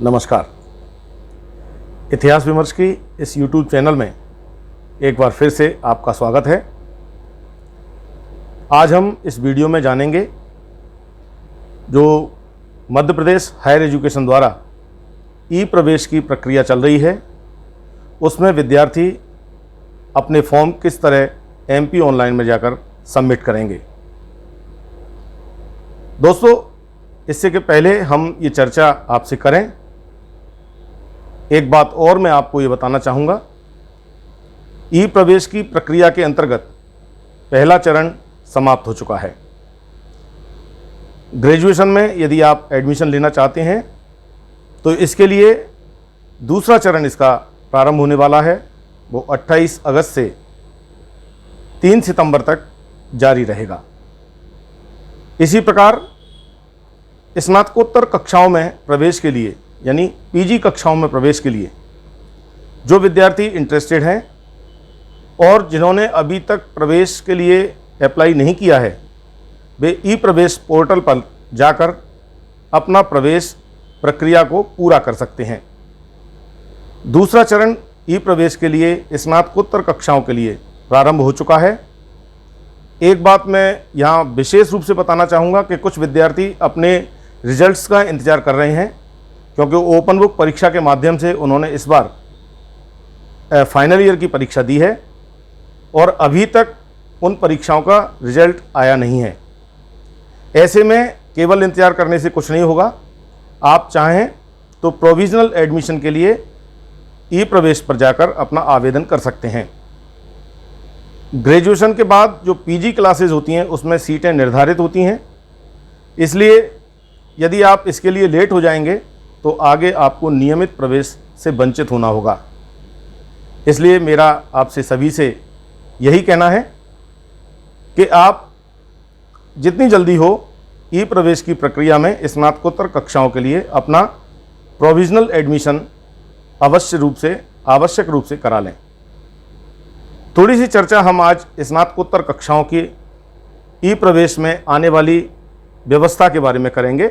नमस्कार। इतिहास विमर्श की इस YouTube चैनल में एक बार फिर से आपका स्वागत है। आज हम इस वीडियो में जानेंगे जो मध्य प्रदेश हायर एजुकेशन द्वारा ई प्रवेश की प्रक्रिया चल रही है, उसमें विद्यार्थी अपने फॉर्म किस तरह MP ऑनलाइन में जाकर सबमिट करेंगे। दोस्तों, इससे के पहले हम ये चर्चा आपसे करें, एक बात और मैं आपको ये बताना चाहूँगा। ई प्रवेश की प्रक्रिया के अंतर्गत पहला चरण समाप्त हो चुका है। ग्रेजुएशन में यदि आप एडमिशन लेना चाहते हैं तो इसके लिए दूसरा चरण इसका प्रारंभ होने वाला है। वो 28 अगस्त से 3 सितंबर तक जारी रहेगा। इसी प्रकार स्नातकोत्तर कक्षाओं में प्रवेश के लिए यानी PG कक्षाओं में प्रवेश के लिए जो विद्यार्थी इंटरेस्टेड हैं और जिन्होंने अभी तक प्रवेश के लिए अप्लाई नहीं किया है, वे ई प्रवेश पोर्टल पर जाकर अपना प्रवेश प्रक्रिया को पूरा कर सकते हैं। दूसरा चरण ई प्रवेश के लिए स्नातकोत्तर कक्षाओं के लिए प्रारंभ हो चुका है। एक बात मैं यहाँ विशेष रूप से बताना चाहूँगा कि कुछ विद्यार्थी अपने रिजल्ट्स का इंतज़ार कर रहे हैं, क्योंकि ओपन बुक परीक्षा के माध्यम से उन्होंने इस बार फाइनल ईयर की परीक्षा दी है और अभी तक उन परीक्षाओं का रिजल्ट आया नहीं है। ऐसे में केवल इंतज़ार करने से कुछ नहीं होगा। आप चाहें तो प्रोविज़नल एडमिशन के लिए ई प्रवेश पर जाकर अपना आवेदन कर सकते हैं। ग्रेजुएशन के बाद जो PG क्लासेस होती हैं उसमें सीटें निर्धारित होती हैं, इसलिए यदि आप इसके लिए लेट हो जाएंगे तो आगे आपको नियमित प्रवेश से वंचित होना होगा। इसलिए मेरा आपसे सभी से यही कहना है कि आप जितनी जल्दी हो ई प्रवेश की प्रक्रिया में स्नातकोत्तर कक्षाओं के लिए अपना प्रोविज़नल एडमिशन आवश्यक रूप से करा लें। थोड़ी सी चर्चा हम आज स्नातकोत्तर कक्षाओं की ई प्रवेश में आने वाली व्यवस्था के बारे में करेंगे,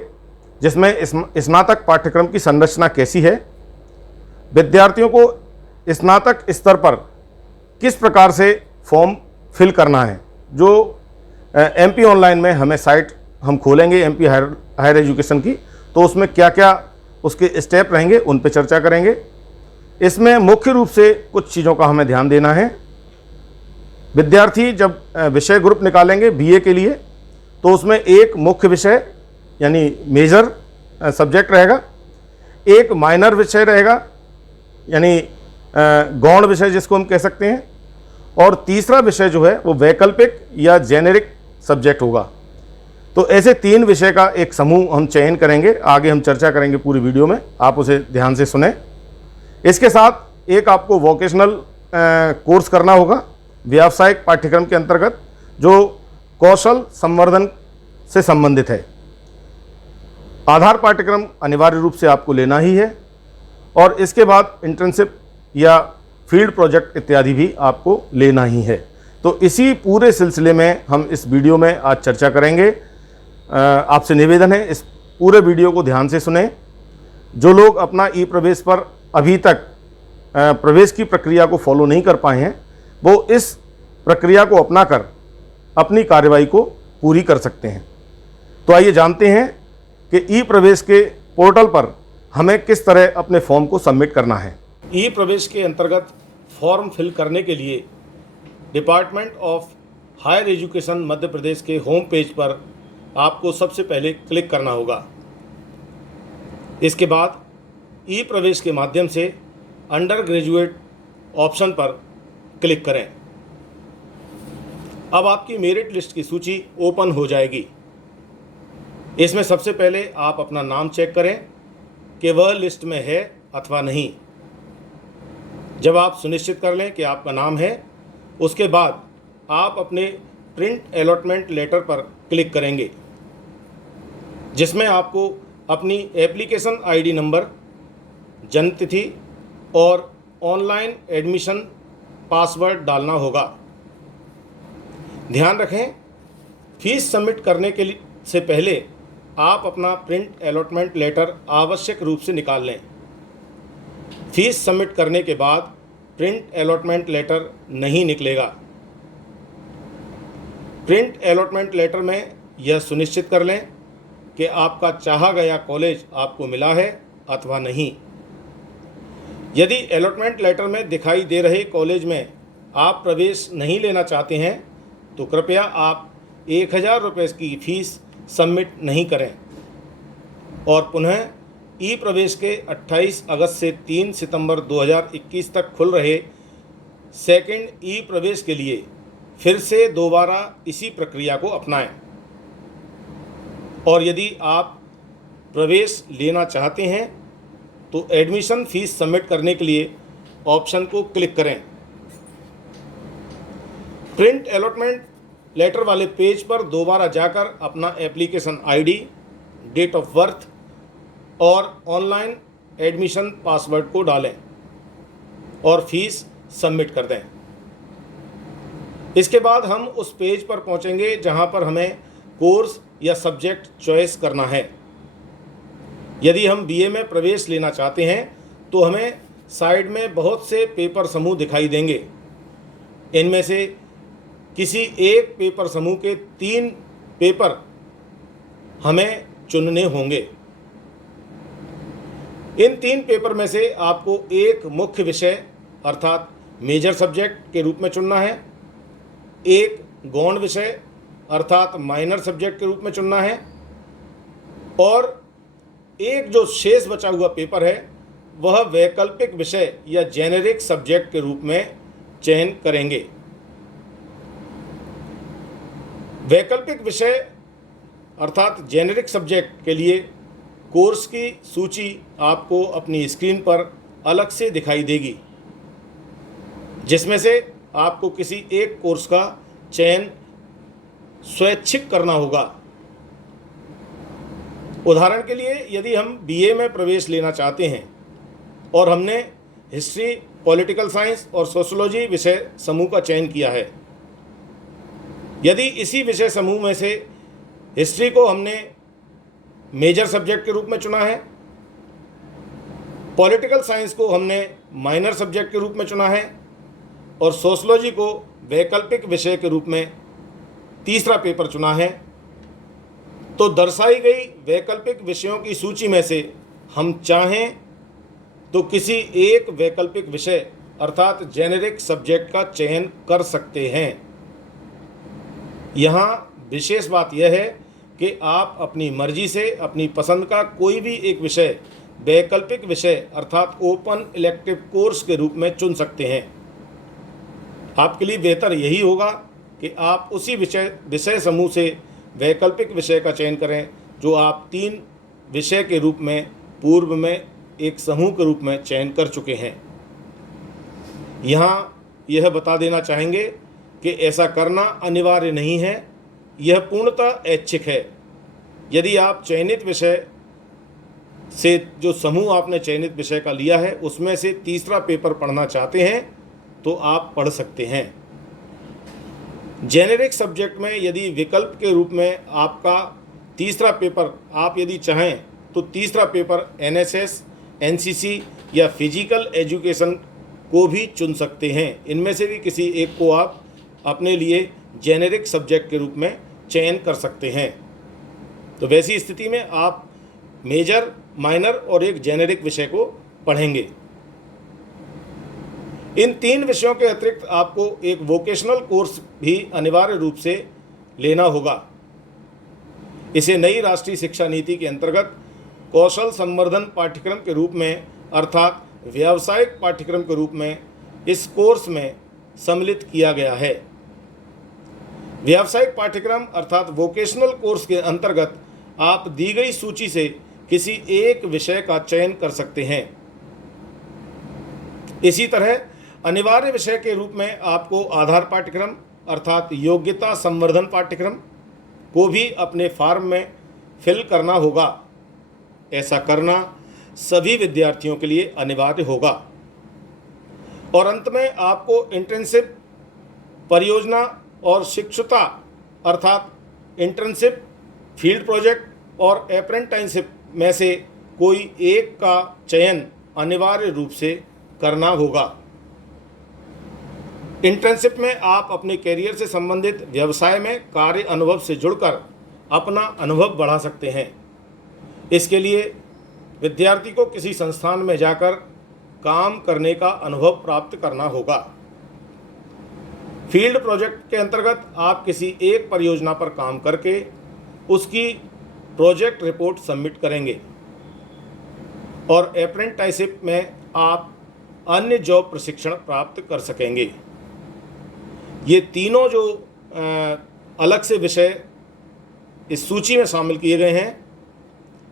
जिसमें स्नातक पाठ्यक्रम की संरचना कैसी है, विद्यार्थियों को स्नातक स्तर पर किस प्रकार से फॉर्म फिल करना है। जो MP ऑनलाइन में हमें साइट हम खोलेंगे MP हायर एजुकेशन की, तो उसमें क्या क्या उसके स्टेप रहेंगे उन पर चर्चा करेंगे। इसमें मुख्य रूप से कुछ चीज़ों का हमें ध्यान देना है। विद्यार्थी जब विषय ग्रुप निकालेंगे BA के लिए, तो उसमें एक मुख्य विषय यानी मेजर सब्जेक्ट रहेगा, एक माइनर विषय रहेगा यानी गौण विषय जिसको हम कह सकते हैं, और तीसरा विषय जो है वो वैकल्पिक या जेनेरिक सब्जेक्ट होगा। तो ऐसे 3 विषय का एक समूह हम चयन करेंगे। आगे हम चर्चा करेंगे पूरी वीडियो में, आप उसे ध्यान से सुने। इसके साथ एक आपको वोकेशनल कोर्स करना होगा व्यावसायिक पाठ्यक्रम के अंतर्गत, जो कौशल संवर्धन से संबंधित है। आधार पाठ्यक्रम अनिवार्य रूप से आपको लेना ही है, और इसके बाद इंटर्नशिप या फील्ड प्रोजेक्ट इत्यादि भी आपको लेना ही है। तो इसी पूरे सिलसिले में हम इस वीडियो में आज चर्चा करेंगे। आपसे निवेदन है इस पूरे वीडियो को ध्यान से सुने। जो लोग अपना ई प्रवेश पर अभी तक प्रवेश की प्रक्रिया को फॉलो नहीं कर पाए हैं, वो इस प्रक्रिया को अपनाकर अपनी कार्यवाही को पूरी कर सकते हैं। तो आइए जानते हैं कि ई प्रवेश के पोर्टल पर हमें किस तरह अपने फॉर्म को सबमिट करना है। ई प्रवेश के अंतर्गत फॉर्म फिल करने के लिए department of higher education Madhya Pradesh के होम पेज पर आपको सबसे पहले क्लिक करना होगा। इसके बाद ई प्रवेश के माध्यम से अंडर ग्रेजुएट ऑप्शन पर क्लिक करें। अब आपकी मेरिट लिस्ट की सूची ओपन हो जाएगी। इसमें सबसे पहले आप अपना नाम चेक करें कि वह लिस्ट में है अथवा नहीं। जब आप सुनिश्चित कर लें कि आपका नाम है, उसके बाद आप अपने प्रिंट अलॉटमेंट लेटर पर क्लिक करेंगे, जिसमें आपको अपनी एप्लीकेशन ID नंबर, जन्म तिथि और ऑनलाइन एडमिशन पासवर्ड डालना होगा। ध्यान रखें, फीस सबमिट करने के लिए से पहले आप अपना प्रिंट अलॉटमेंट लेटर आवश्यक रूप से निकाल लें। फीस सबमिट करने के बाद प्रिंट अलॉटमेंट लेटर नहीं निकलेगा। प्रिंट अलॉटमेंट लेटर में यह सुनिश्चित कर लें कि आपका चाहा गया कॉलेज आपको मिला है अथवा नहीं। यदि अलॉटमेंट लेटर में दिखाई दे रहे कॉलेज में आप प्रवेश नहीं लेना चाहते हैं तो कृपया आप 1000 रुपये की फ़ीस सबमिट नहीं करें और पुनः ई प्रवेश के 28 अगस्त से 3 सितंबर 2021 तक खुल रहे सेकंड ई प्रवेश के लिए फिर से दोबारा इसी प्रक्रिया को अपनाएं। और यदि आप प्रवेश लेना चाहते हैं तो एडमिशन फ़ीस सबमिट करने के लिए ऑप्शन को क्लिक करें। प्रिंट अलॉटमेंट लेटर वाले पेज पर दोबारा जाकर अपना application ID, date of birth और ऑनलाइन एडमिशन पासवर्ड को डालें और फीस सबमिट कर दें। इसके बाद हम उस पेज पर पहुंचेंगे जहां पर हमें कोर्स या सब्जेक्ट चॉइस करना है। यदि हम बीए में प्रवेश लेना चाहते हैं तो हमें साइड में बहुत से पेपर समूह दिखाई देंगे। इनमें से किसी एक पेपर समूह के 3 पेपर हमें चुनने होंगे। इन 3 पेपर में से आपको एक मुख्य विषय अर्थात मेजर सब्जेक्ट के रूप में चुनना है, एक गौण विषय अर्थात माइनर सब्जेक्ट के रूप में चुनना है और एक जो शेष बचा हुआ पेपर है वह वैकल्पिक विषय या जेनेरिक सब्जेक्ट के रूप में चयन करेंगे। वैकल्पिक विषय अर्थात जेनेरिक सब्जेक्ट के लिए कोर्स की सूची आपको अपनी स्क्रीन पर अलग से दिखाई देगी, जिसमें से आपको किसी एक कोर्स का चयन स्वैच्छिक करना होगा। उदाहरण के लिए यदि हम बीए में प्रवेश लेना चाहते हैं और हमने हिस्ट्री, पॉलिटिकल साइंस और सोशियोलॉजी विषय समूह का चयन किया है, यदि इसी विषय समूह में से हिस्ट्री को हमने मेजर सब्जेक्ट के रूप में चुना है, पॉलिटिकल साइंस को हमने माइनर सब्जेक्ट के रूप में चुना है और सोशियोलॉजी को वैकल्पिक विषय के रूप में तीसरा पेपर चुना है, तो दर्शाई गई वैकल्पिक विषयों की सूची में से हम चाहें तो किसी एक वैकल्पिक विषय अर्थात जेनेरिक सब्जेक्ट का चयन कर सकते हैं। यहाँ विशेष बात यह है कि आप अपनी मर्जी से अपनी पसंद का कोई भी एक विषय वैकल्पिक विषय अर्थात ओपन इलेक्टिव कोर्स के रूप में चुन सकते हैं। आपके लिए बेहतर यही होगा कि आप उसी विषय समूह से वैकल्पिक विषय का चयन करें जो आप 3 विषय के रूप में पूर्व में एक समूह के रूप में चयन कर चुके हैं। यहाँ यह बता देना चाहेंगे कि ऐसा करना अनिवार्य नहीं है, यह पूर्णतः ऐच्छिक है। यदि आप चयनित विषय से जो समूह आपने चयनित विषय का लिया है उसमें से तीसरा पेपर पढ़ना चाहते हैं तो आप पढ़ सकते हैं। जेनेरिक सब्जेक्ट में यदि विकल्प के रूप में आपका तीसरा पेपर आप यदि चाहें तो तीसरा पेपर एनएसएस, एनसीसी या फिजिकल एजुकेशन को भी चुन सकते हैं। इनमें से भी किसी एक को आप अपने लिए जेनेरिक सब्जेक्ट के रूप में चयन कर सकते हैं। तो वैसी स्थिति में आप मेजर, माइनर और एक जेनेरिक विषय को पढ़ेंगे। इन 3 विषयों के अतिरिक्त आपको एक वोकेशनल कोर्स भी अनिवार्य रूप से लेना होगा। इसे नई राष्ट्रीय शिक्षा नीति के अंतर्गत कौशल संवर्धन पाठ्यक्रम के रूप में अर्थात व्यावसायिक पाठ्यक्रम के रूप में इस कोर्स में सम्मिलित किया गया है। व्यावसायिक पाठ्यक्रम अर्थात वोकेशनल कोर्स के अंतर्गत आप दी गई सूची से किसी एक विषय का चयन कर सकते हैं। इसी तरह अनिवार्य विषय के रूप में आपको आधार पाठ्यक्रम अर्थात योग्यता संवर्धन पाठ्यक्रम को भी अपने फॉर्म में फिल करना होगा। ऐसा करना सभी विद्यार्थियों के लिए अनिवार्य होगा। और अंत में आपको इंटर्नशिप, परियोजना और शिक्षुता अर्थात इंटर्नशिप, फील्ड प्रोजेक्ट और अप्रेंटिसशिप में से कोई एक का चयन अनिवार्य रूप से करना होगा। इंटर्नशिप में आप अपने कैरियर से संबंधित व्यवसाय में कार्य अनुभव से जुड़कर अपना अनुभव बढ़ा सकते हैं। इसके लिए विद्यार्थी को किसी संस्थान में जाकर काम करने का अनुभव प्राप्त करना होगा। फील्ड प्रोजेक्ट के अंतर्गत आप किसी एक परियोजना पर काम करके उसकी प्रोजेक्ट रिपोर्ट सबमिट करेंगे और अप्रेंटिसशिप में आप अन्य जॉब प्रशिक्षण प्राप्त कर सकेंगे। ये तीनों जो अलग से विषय इस सूची में शामिल किए गए हैं,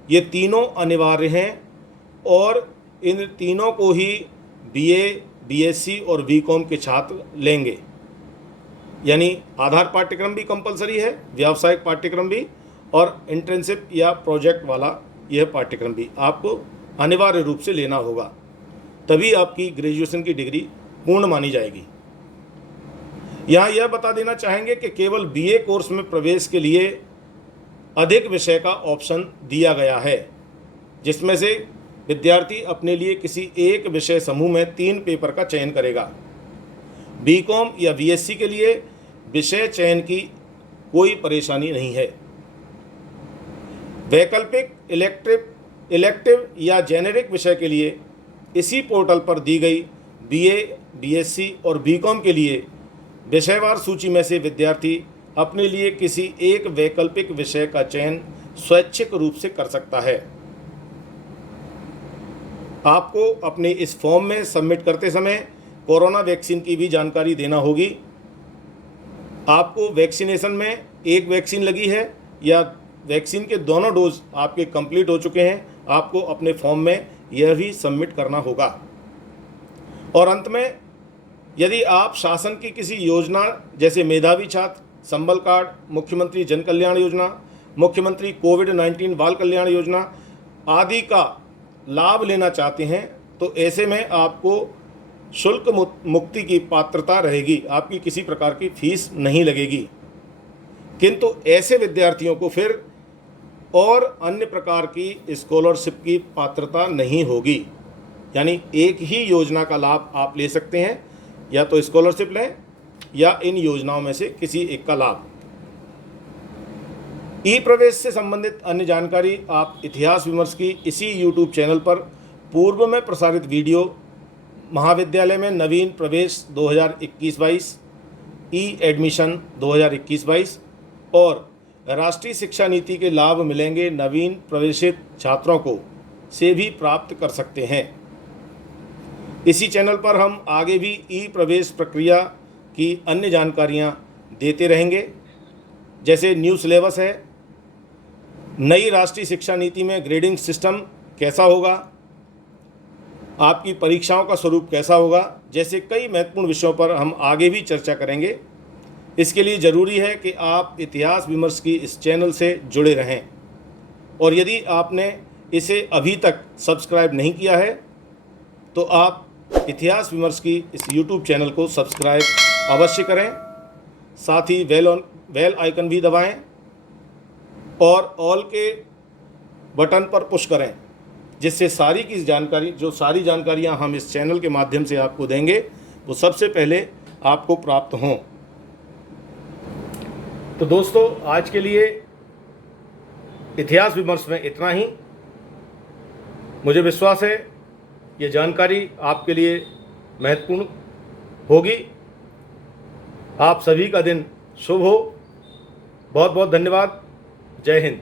ये तीनों अनिवार्य हैं और इन तीनों को ही बीए, बीएससी और बीकॉम के छात्र लेंगे। यानी आधार पाठ्यक्रम भी कंपलसरी है, व्यावसायिक पाठ्यक्रम भी, और इंटर्नशिप या प्रोजेक्ट वाला यह पाठ्यक्रम भी आपको अनिवार्य रूप से लेना होगा, तभी आपकी ग्रेजुएशन की डिग्री पूर्ण मानी जाएगी। यहाँ यह बता देना चाहेंगे कि केवल बीए कोर्स में प्रवेश के लिए अधिक विषय का ऑप्शन दिया गया है, जिसमें से विद्यार्थी अपने लिए किसी एक विषय समूह में 3 पेपर का चयन करेगा। बीकॉम या बीएससी के लिए विषय चयन की कोई परेशानी नहीं है। वैकल्पिक, इलेक्टिव या जेनेरिक विषय के लिए इसी पोर्टल पर दी गई बीए, बीएससी और बीकॉम के लिए विषयवार सूची में से विद्यार्थी अपने लिए किसी एक वैकल्पिक विषय का चयन स्वैच्छिक रूप से कर सकता है। आपको अपने इस फॉर्म में सबमिट करते समय कोरोना वैक्सीन की भी जानकारी देना होगी। आपको वैक्सीनेशन में एक वैक्सीन लगी है या वैक्सीन के दोनों डोज आपके कंप्लीट हो चुके हैं, आपको अपने फॉर्म में यह भी सबमिट करना होगा। और अंत में, यदि आप शासन की किसी योजना जैसे मेधावी छात्र, संबल कार्ड, मुख्यमंत्री जन कल्याण योजना, मुख्यमंत्री कोविड-19 बाल कल्याण योजना आदि का लाभ लेना चाहते हैं, तो ऐसे में आपको शुल्क मुक्ति की पात्रता रहेगी, आपकी किसी प्रकार की फीस नहीं लगेगी। किंतु ऐसे विद्यार्थियों को फिर और अन्य प्रकार की स्कॉलरशिप की पात्रता नहीं होगी। यानी एक ही योजना का लाभ आप ले सकते हैं, या तो स्कॉलरशिप लें या इन योजनाओं में से किसी एक का लाभ। ई प्रवेश से संबंधित अन्य जानकारी आप इतिहास विमर्श की इसी YouTube चैनल पर पूर्व में प्रसारित वीडियो महाविद्यालय में नवीन प्रवेश 2021-22, ई एडमिशन 2021-22 और राष्ट्रीय शिक्षा नीति के लाभ मिलेंगे नवीन प्रवेशित छात्रों को से भी प्राप्त कर सकते हैं। इसी चैनल पर हम आगे भी ई प्रवेश प्रक्रिया की अन्य जानकारियां देते रहेंगे, जैसे न्यू सिलेबस है, नई राष्ट्रीय शिक्षा नीति में ग्रेडिंग सिस्टम कैसा होगा, आपकी परीक्षाओं का स्वरूप कैसा होगा, जैसे कई महत्वपूर्ण विषयों पर हम आगे भी चर्चा करेंगे। इसके लिए ज़रूरी है कि आप इतिहास विमर्श की इस चैनल से जुड़े रहें, और यदि आपने इसे अभी तक सब्सक्राइब नहीं किया है तो आप इतिहास विमर्श की इस YouTube चैनल को सब्सक्राइब अवश्य करें। साथ ही बेल आइकन भी दबाएं और ऑल के बटन पर पुश करें, जिससे सारी जानकारियां हम इस चैनल के माध्यम से आपको देंगे वो सबसे पहले आपको प्राप्त हों। तो दोस्तों, आज के लिए इतिहास विमर्श में इतना ही। मुझे विश्वास है ये जानकारी आपके लिए महत्वपूर्ण होगी। आप सभी का दिन शुभ हो। बहुत बहुत धन्यवाद। जय हिंद।